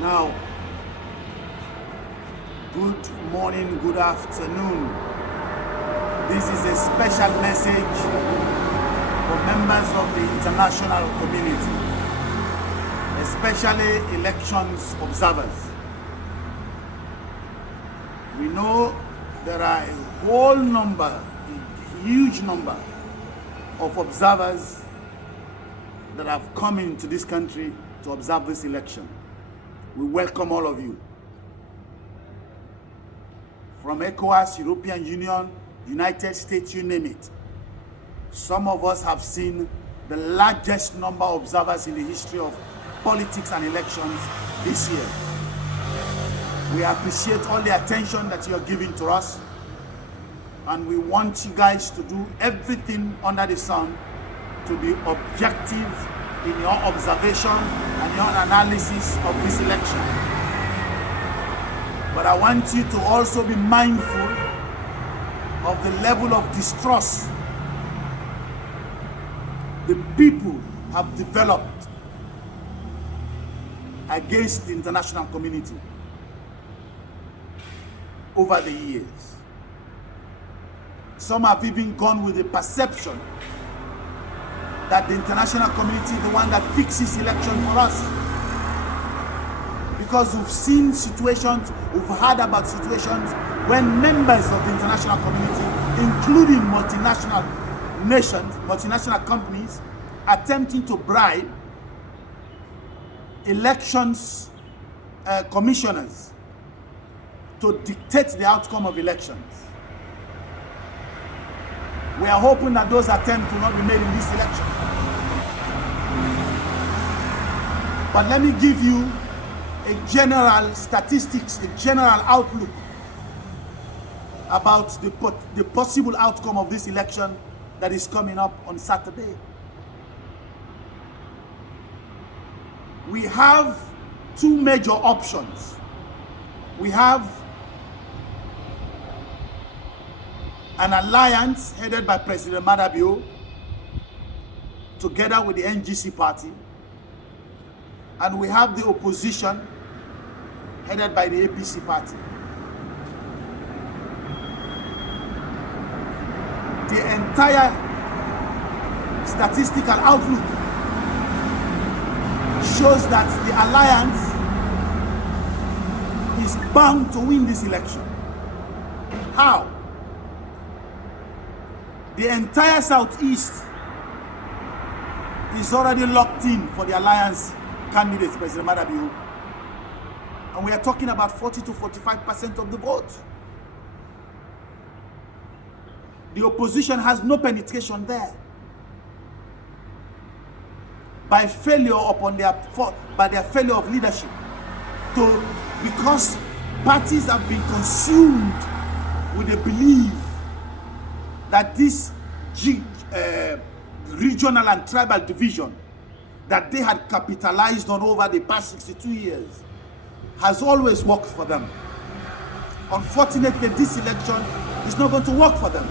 Now, good morning, good afternoon. This is a special message for members of the international community, especially elections observers. We know there are a whole number, a huge number of observers that have come into this country to observe this election. We welcome all of you. From ECOWAS, European Union, United States, you name it. Some of us have seen the largest number of observers in the history of politics and elections this year. We appreciate all the attention that you are giving to us, and we want you guys to do everything under the sun to be objective in your observation and your analysis of this election. But I want you to also be mindful of the level of distrust the people have developed against the international community over the years. Some have even gone with the perception that the international community is the one that fixes election for us. Because we've seen situations, we've heard about situations when members of the international community, including multinational nations, multinational companies, attempting to bribe elections commissioners to dictate the outcome of elections. We are hoping that those attempts will not be made in this election. But let me give you a general statistics, a general outlook about the possible outcome of this election that is coming up on Saturday. We have two major options. We have an alliance headed by President Madabio together with the NGC party, and we have the opposition headed by the APC party. The entire statistical outlook shows that the alliance is bound to win this election. How? The entire Southeast is already locked in for the alliance candidates, President Madabio. And we are talking about 40 to 45% of the vote. The opposition has no penetration there. By failure upon their failure of leadership. Because parties have been consumed with the belief that this regional and tribal division that they had capitalized on over the past 62 years has always worked for them. Unfortunately, this election is not going to work for them.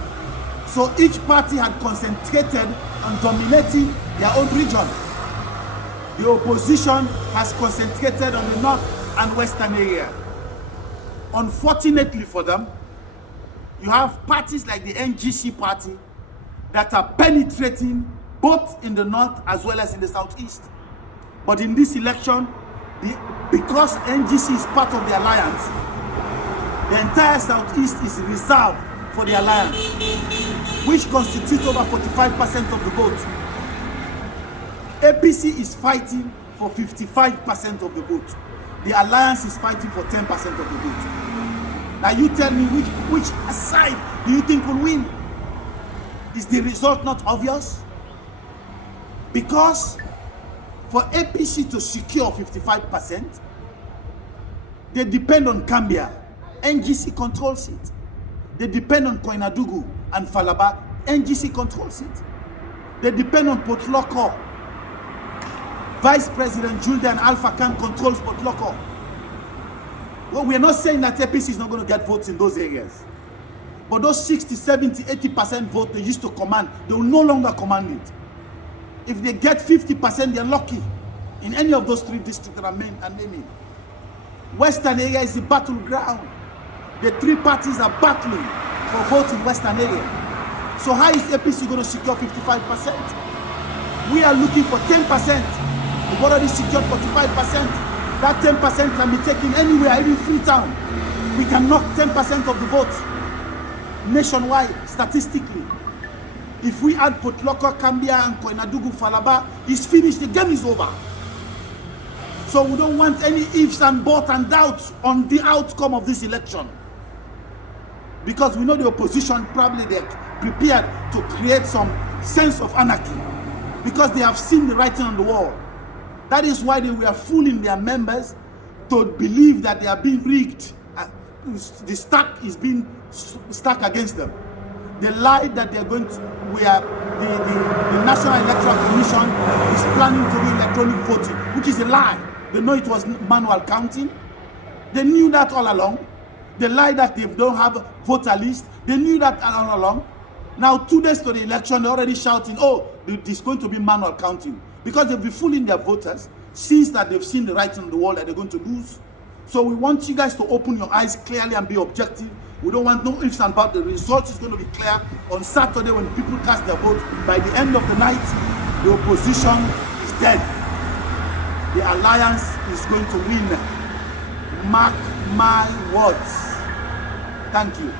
So each party had concentrated on dominating their own region. The opposition has concentrated on the north and western area. Unfortunately for them, you have parties like the NGC party that are penetrating both in the north as well as in the southeast. But in this election, because NGC is part of the alliance, the entire southeast is reserved for the alliance, which constitutes over 45% of the vote. APC is fighting for 55% of the vote. The alliance is fighting for 10% of the vote. Now you tell me which side do you think will win? Is the result not obvious? Because for APC to secure 55%, they depend on Cambia. NGC controls it. They depend on Koinadugu and Falaba. NGC controls it. They depend on Port Loko. Vice President Julian Alpha Khan controls Port Loko. Well, we're not saying that APC is not going to get votes in those areas. But those 60, 70, 80% vote they used to command, they will no longer command it. If they get 50%, they're lucky in any of those three districts that I'm naming. Western area is the battleground. The three parties are battling for votes in Western area. So how is APC going to secure 55%? We are looking for 10%. We've already secured 45%. That 10% can be taken anywhere, even Freetown. We can knock 10% of the votes nationwide, statistically. If we add Potloko, Kambia, and Koinadugu, Falaba, it's finished. The game is over. So we don't want any ifs and buts and doubts on the outcome of this election. Because we know the opposition probably they're prepared to create some sense of anarchy. Because they have seen the writing on the wall. That is why they were fooling their members to believe that they are being rigged. The stack is being stacked against them. They lied that they're going to, the National Electoral Commission is planning to do electronic voting, which is a lie. They know it was manual counting. They knew that all along. They lied that they don't have a voter list. They knew that all along. Now, 2 days to the election, they're already shouting, oh, there's going to be manual counting. Because they'll be fooling their voters since that they've seen the writing on the wall that they're going to lose. So we want you guys to open your eyes clearly and be objective. We don't want no ifs and buts. The result is going to be clear on Saturday when people cast their vote. By the end of the night, the opposition is dead. The alliance is going to win. Mark my words. Thank you.